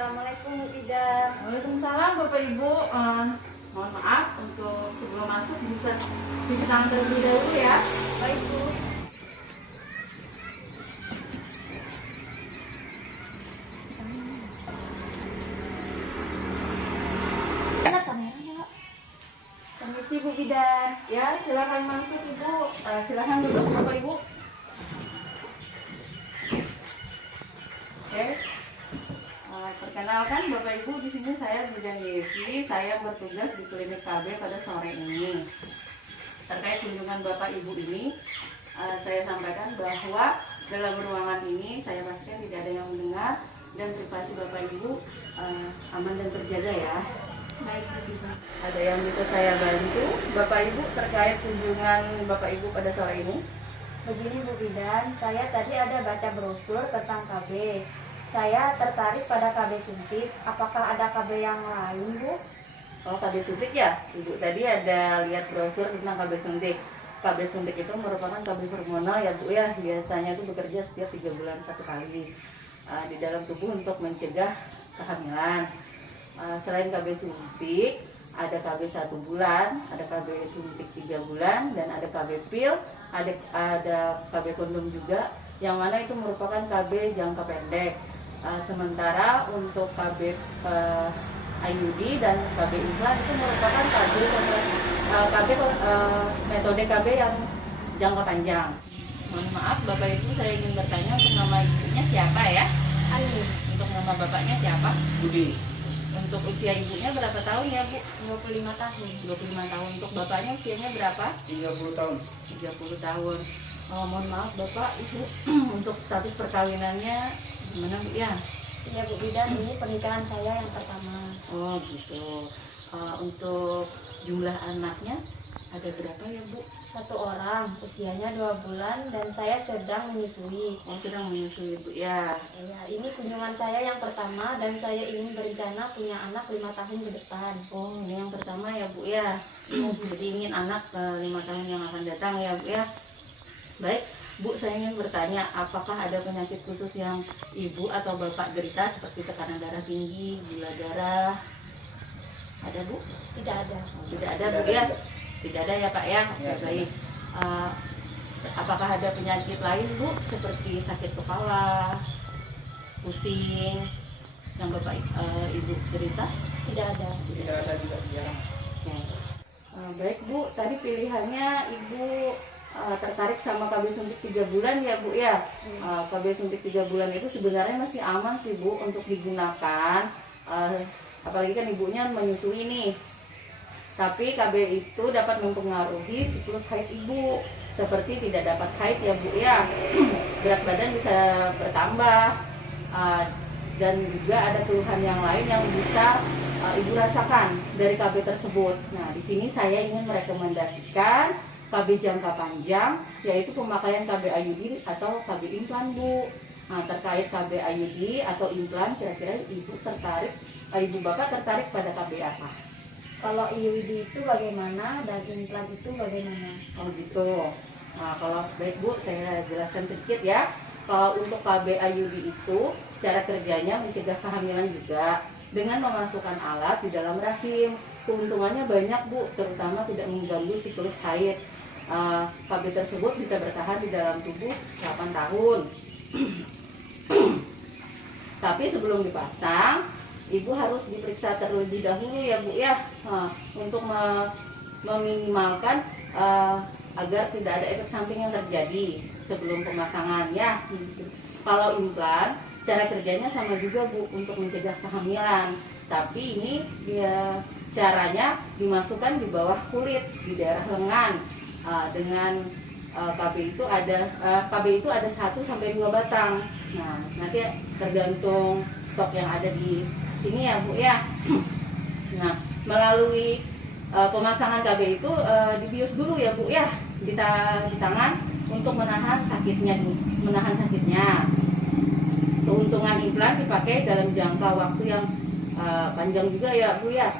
Assalamualaikum Bu Bidan. Waalaikumsalam Bapak Ibu. Mohon maaf untuk sebelum masuk bisa cuci tangan terlebih dahulu ya. Baik Bu. Enak kameranya Pak. Permisi Bu Bidan. Ya, silakan masuk Ibu. Silakan duduk Bapak Ibu. Oke. Perkenalkan Bapak Ibu, di sini saya Bidan Yesi. Saya bertugas di klinik KB pada sore ini. Terkait kunjungan Bapak Ibu ini, saya sampaikan bahwa dalam ruangan ini saya pastikan tidak ada yang mendengar dan privasi Bapak Ibu aman dan terjaga ya. Baik Bu Bidan. Ada yang bisa saya bantu Bapak Ibu terkait kunjungan Bapak Ibu pada sore ini? Begini Bu Bidan, saya tadi ada baca brosur tentang KB. Saya tertarik pada KB suntik. Apakah ada KB yang lain Bu? Oh, KB suntik ya? Ibu tadi ada lihat brosur tentang KB suntik. KB suntik itu merupakan KB hormonal ya Bu ya. Biasanya itu bekerja setiap 3 bulan satu kali di dalam tubuh untuk mencegah kehamilan. Selain KB suntik, ada KB 1 bulan, ada KB suntik 3 bulan, dan ada KB pil, ada KB kondom juga, yang mana itu merupakan KB jangka pendek. Sementara untuk KB IUD dan KB implan itu merupakan metode KB yang jangka panjang. Mohon maaf Bapak Ibu, saya ingin bertanya untuk nama ibunya siapa ya? Anin. Untuk nama bapaknya siapa? Budi, Untuk usia ibunya berapa tahun ya Bu? 25 tahun. 25 tahun. Untuk bapaknya usianya berapa? 30 tahun. 30 tahun. Mohon maaf Bapak, Ibu, untuk status perkawinannya gimana Bu ya? Ya Bu Bidan, ini pernikahan saya yang pertama. Oh gitu. Untuk jumlah anaknya ada berapa ya Bu? 1 orang, usianya 2 bulan dan saya sedang menyusui. Oh, sedang menyusui Bu ya. Ya, ini kunjungan saya yang pertama dan saya ingin berencana punya anak 5 tahun ke depan. Oh, ini yang pertama ya Bu ya. Jadi ingin anak 5 tahun yang akan datang ya Bu ya. Baik, Bu, saya ingin bertanya, apakah ada penyakit khusus yang Ibu atau Bapak derita seperti tekanan darah tinggi, gula darah? Ada Bu? Tidak ada. Oh, tidak ada Bu ya? Tidak ada ya Pak ya? Oke, Ya, baik. Apakah ada penyakit lain Bu, seperti sakit kepala, pusing, yang Bapak Ibu derita? Tidak ada. Tidak ada juga jarang. Oke. Baik Bu, tadi pilihannya Ibu tertarik sama KB suntik 3 bulan ya Bu ya. KB suntik 3 bulan itu sebenarnya masih aman sih Bu untuk digunakan, apalagi kan ibunya menyusui nih. Tapi KB itu dapat mempengaruhi siklus haid ibu, seperti tidak dapat haid ya Bu ya. Berat badan bisa bertambah, dan juga ada keluhan yang lain yang bisa Ibu rasakan dari KB tersebut. Nah, di sini saya ingin merekomendasikan KB jangka panjang, yaitu pemakaian KB IUD atau KB implan Bu. Nah, terkait KB IUD atau implan, kira-kira Ibu Bapak tertarik pada KB apa? Kalau IUD itu bagaimana dan implan itu bagaimana? Oh gitu. Nah, kalau baik Bu, saya jelaskan sedikit ya. Kalau untuk KB IUD itu cara kerjanya mencegah kehamilan juga dengan memasukkan alat di dalam rahim. Keuntungannya banyak Bu, terutama tidak mengganggu siklus haid. KB tersebut bisa bertahan di dalam tubuh 8 tahun. Tapi sebelum dipasang, Ibu harus diperiksa terlebih dahulu ya Bu ya, untuk meminimalkan agar tidak ada efek samping yang terjadi sebelum pemasangan ya. Kalau implan, cara kerjanya sama juga Bu untuk mencegah kehamilan, tapi ini dia caranya dimasukkan di bawah kulit di daerah lengan. Dengan KB itu ada 1 sampai 2 batang. Nah, nanti tergantung stok yang ada di sini ya Bu ya. Nah, melalui pemasangan KB itu dibius dulu ya Bu ya di tangan untuk menahan sakitnya. Keuntungan implan dipakai dalam jangka waktu yang panjang juga ya Bu ya,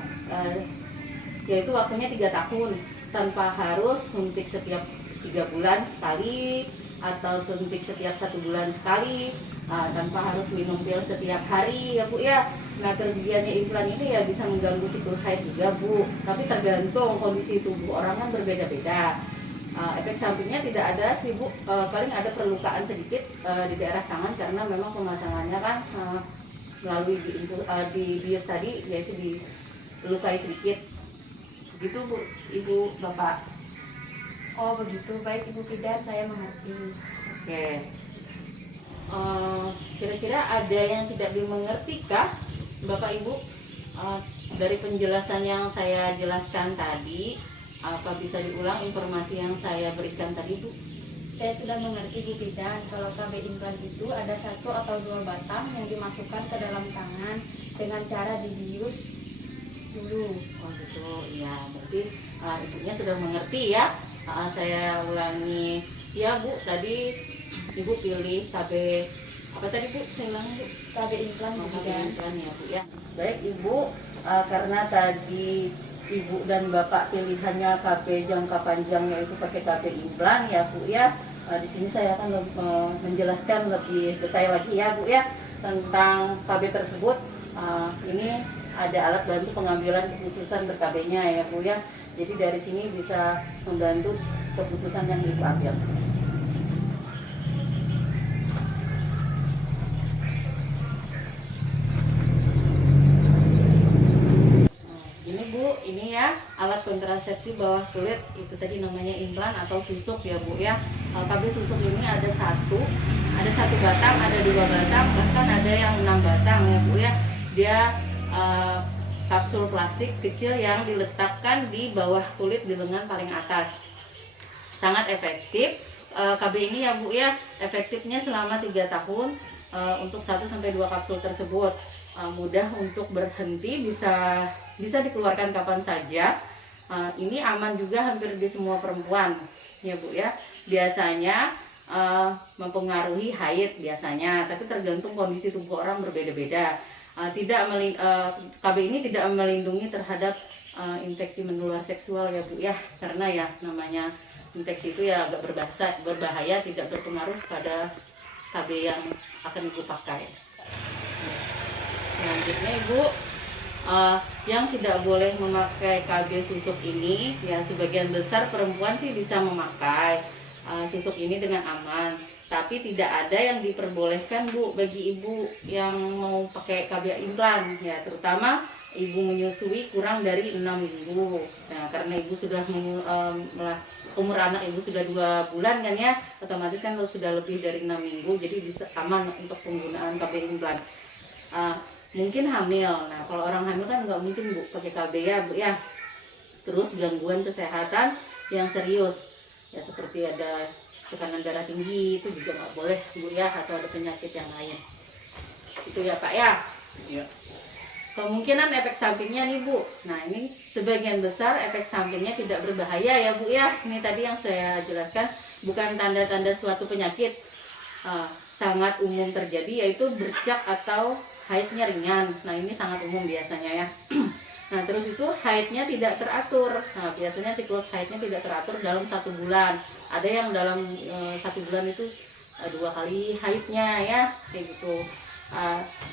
yaitu waktunya 3 tahun tanpa harus suntik setiap 3 bulan sekali atau suntik setiap 1 bulan sekali, tanpa harus minum pil setiap hari ya Bu ya. Nah, terjadinya implan ini ya bisa mengganggu siklus haid juga, Bu. Tapi tergantung kondisi tubuh orang kan berbeda-beda. Efek sampingnya tidak ada sih, Bu. Paling ada perlukaan sedikit di daerah tangan karena memang pemasangannya kan melalui di bius tadi, yaitu dilukai sedikit. Gitu, Bu, Ibu, Bapak. Oh begitu, baik Ibu Bidan, saya mengerti. Oke. Kira-kira ada yang tidak dimengerti kah, Bapak Ibu? Dari penjelasan yang saya jelaskan tadi, apa bisa diulang informasi yang saya berikan tadi, Bu? Saya sudah mengerti Bu Bidan, kalau KB implan itu ada 1 atau 2 batang yang dimasukkan ke dalam tangan dengan cara dibius dulu. Oh gitu, ya berarti ibunya sudah mengerti ya. Saya ulangi, ya Bu, tadi Ibu pilih KB apa tadi, Bu? Saya ulangi, Bu. KB implan Bu KB Bidan. implan ya, Bu ya. Baik Ibu, karena tadi Ibu dan Bapak pilihannya KB jangka panjang yaitu pakai KB implan ya, Bu ya. Di sini saya akan menjelaskan lebih detail lagi ya, Bu ya, tentang KB tersebut. Ini ada alat bantu pengambilan keputusan ber-KB-nya ya, Bu ya. Jadi dari sini bisa membantu keputusan yang Ibu ambil. Ini Bu, ini ya alat kontrasepsi bawah kulit, itu tadi namanya implan atau susuk ya, Bu ya. KB susuk ini ada satu batang, ada 2 batang, bahkan ada yang 6 batang ya, Bu ya. Dia kapsul plastik kecil yang diletakkan di bawah kulit di lengan paling atas. Sangat efektif. KB ini ya, Bu ya, efektifnya selama 3 tahun untuk 1-2 kapsul tersebut. Mudah untuk berhenti, bisa dikeluarkan kapan saja. Ini aman juga hampir di semua perempuan ya, Bu ya. Biasanya mempengaruhi haid biasanya, tapi tergantung kondisi tubuh orang berbeda-beda. KB ini tidak melindungi terhadap infeksi menular seksual ya, Bu ya, karena ya namanya infeksi itu ya agak berbahaya, tidak berpengaruh pada KB yang akan Ibu pakai. Selanjutnya Ibu, yang tidak boleh memakai KB susuk ini ya, sebagian besar perempuan sih bisa memakai susuk ini dengan aman, tapi tidak ada yang diperbolehkan, Bu, bagi ibu yang mau pakai KB implan ya, terutama ibu menyusui kurang dari 6 minggu. Nah, karena ibu sudah umur anak ibu sudah 2 bulan kan ya, otomatis kan sudah lebih dari 6 minggu, jadi bisa aman untuk penggunaan KB implan. Mungkin hamil. Nah, kalau orang hamil kan nggak mungkin, Bu, pakai KB ya, Bu ya. Terus gangguan kesehatan yang serius ya, seperti ada tekanan darah tinggi, itu juga nggak boleh, Bu ya, atau ada penyakit yang lain. Itu ya, Pak ya. Iya. Kemungkinan efek sampingnya nih, Bu. Nah, ini sebagian besar efek sampingnya tidak berbahaya ya, Bu ya. Ini tadi yang saya jelaskan bukan tanda-tanda suatu penyakit. Sangat umum terjadi, yaitu bercak atau haidnya ringan. Nah, ini sangat umum biasanya ya. Nah, terus itu haidnya tidak teratur. Nah, biasanya siklus haidnya tidak teratur dalam 1 bulan. Ada yang dalam 1 bulan itu 2 kali haidnya ya, kayak gitu.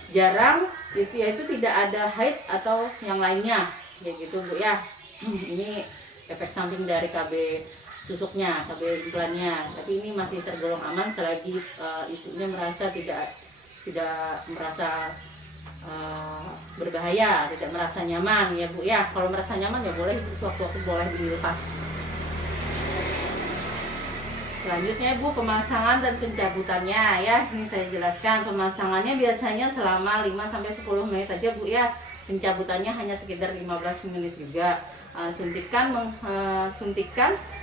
Jarang itu tidak ada haid atau yang lainnya, kayak gitu, Bu ya. Ini efek samping dari KB susuknya, KB implannya. Tapi ini masih tergolong aman selagi ibunya merasa tidak merasa berbahaya, tidak merasa nyaman ya, Bu ya. Kalau merasa nyaman ya boleh, sewaktu-waktu boleh dilepas. Selanjutnya, Bu, pemasangan dan pencabutannya ya. Ini saya jelaskan, pemasangannya biasanya selama 5-10 menit aja, Bu ya. Pencabutannya hanya sekitar 15 menit juga. Suntikan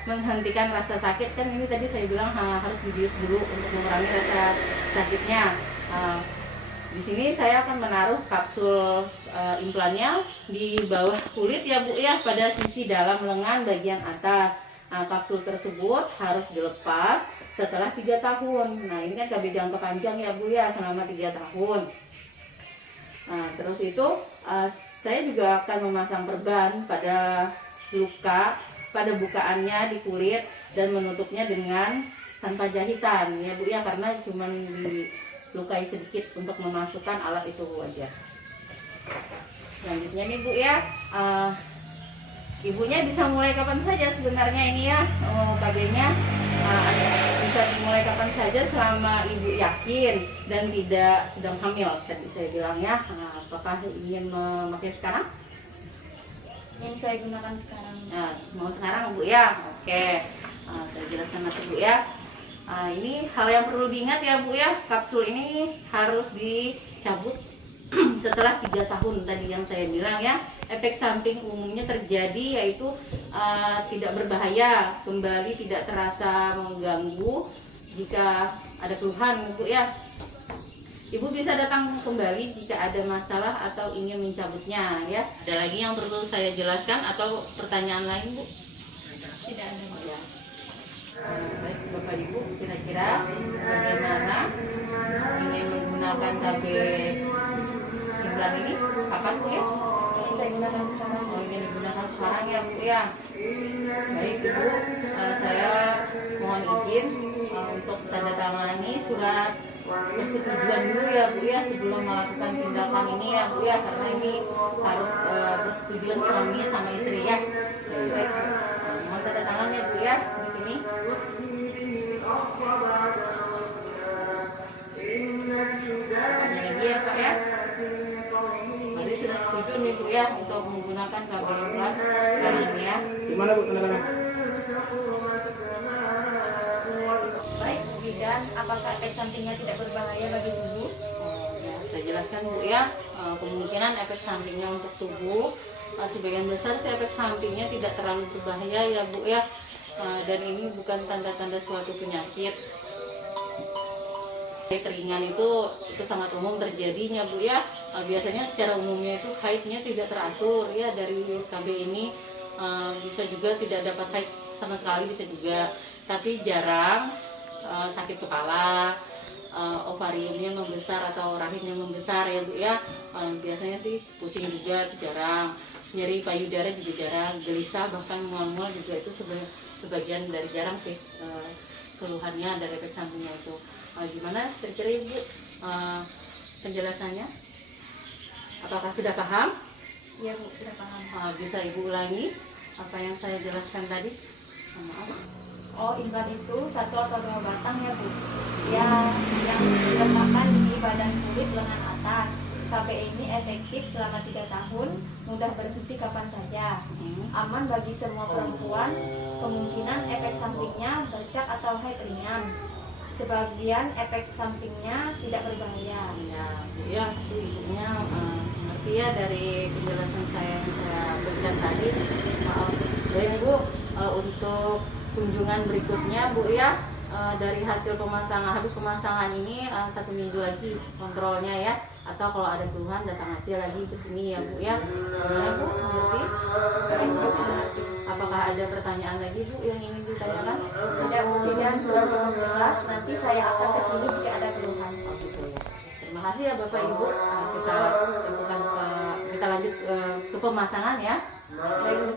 menghentikan rasa sakit, kan ini tadi saya bilang harus dibius dulu untuk mengurangi rasa sakitnya. Di sini saya akan menaruh kapsul implannya di bawah kulit ya, Bu ya, pada sisi dalam lengan bagian atas. Nah, kapsul tersebut harus dilepas setelah 3 tahun. Nah, ini kan KB jangka panjang ya, Bu ya, selama 3 tahun. Nah, terus itu saya juga akan memasang perban pada luka, pada bukaannya di kulit, dan menutupnya dengan tanpa jahitan ya, Bu ya, karena cuma dilukai sedikit untuk memasukkan alat itu aja. Selanjutnya nih Bu ya, ibunya bisa mulai kapan saja sebenarnya ini ya, KB-nya bisa dimulai kapan saja selama ibu yakin dan tidak sedang hamil. Tadi saya bilang ya, apakah ingin memakai sekarang? Yang saya gunakan sekarang. Nah, mau sekarang Bu ya, oke. Saya jelaskan nanti Bu ya. Ini hal yang perlu diingat ya Bu ya, kapsul ini harus dicabut setelah 3 tahun tadi yang saya bilang ya. Efek samping umumnya terjadi yaitu tidak berbahaya, kembali tidak terasa mengganggu jika ada keluhan Bu ya. Ibu bisa datang kembali jika ada masalah atau ingin mencabutnya ya. Ada lagi yang perlu saya jelaskan atau pertanyaan lain Bu? Tidak ada. Ya. Baik Bapak Ibu, kira-kira bagaimana ingin menggunakan KB implan ini? Kapan Bu ya? Ini saya gunakan sekarang. Oh, ingin digunakan sekarang ya Bu ya. Baik Ibu, saya mohon izin untuk tanda tangani surat persetujuan dulu ya Bu ya sebelum melakukan tindakan ini ya Bu ya, karena ini harus persetujuan suami sama istri ya. Baik, mohon tanda tangannya Bu ya di sini. Tanya lagi ya Pak ya. Berarti sudah setuju nih Bu ya untuk menggunakan KB implan kali ini ya. Gimana Bu tanda tangan? Baik Bu Bidan, apakah efek sampingnya tidak berbahaya bagi tubuh? Ya, saya jelaskan Bu ya, kemungkinan efek sampingnya untuk tubuh sebagian besar sih efek sampingnya tidak terlalu berbahaya ya Bu ya. Dan ini bukan tanda-tanda suatu penyakit. Ringan itu sangat umum terjadinya Bu ya. Biasanya secara umumnya itu haidnya tidak teratur ya, dari KB ini bisa juga tidak dapat haid sama sekali, bisa juga, tapi jarang sakit kepala, ovariumnya membesar atau rahimnya membesar ya Bu ya. Biasanya sih pusing juga jarang, nyeri payudara juga jarang, gelisah bahkan mual-mual juga itu sebagian dari jarang sih keluhannya dari efek sampingnya itu. Gimana kira-kira Ibu penjelasannya? Apakah sudah paham? Iya Bu, sudah paham. Bisa Ibu ulangi apa yang saya jelaskan tadi? Maaf. Oh, implan itu 1 atau 2 batang ya Bu. Ya, yang diletakkan di badan kulit lengan atas. KB ini efektif selama 3 tahun, mudah berhenti kapan saja, aman bagi semua perempuan, kemungkinan efek sampingnya bercak atau haid ringan. Sebagian efek sampingnya tidak berbahaya. Ya, ibunya ngerti ya dari penjelasan saya yang saya berikan tadi. Dan Bu, untuk kunjungan berikutnya Bu ya, dari hasil pemasangan, habis pemasangan ini 1 minggu lagi kontrolnya ya, atau kalau ada keluhan datang aja lagi ke sini ya Bu ya. Gimana Bu, ngerti? Apakah ada pertanyaan lagi Bu yang ingin ditanyakan? Tidak Bu Bidan, sudah cukup jelas. Nanti saya akan ke sini jika ada keluhan. Gitu ya. Terima kasih ya Bapak Ibu. Kita lanjut ke pemasangan ya. Baik.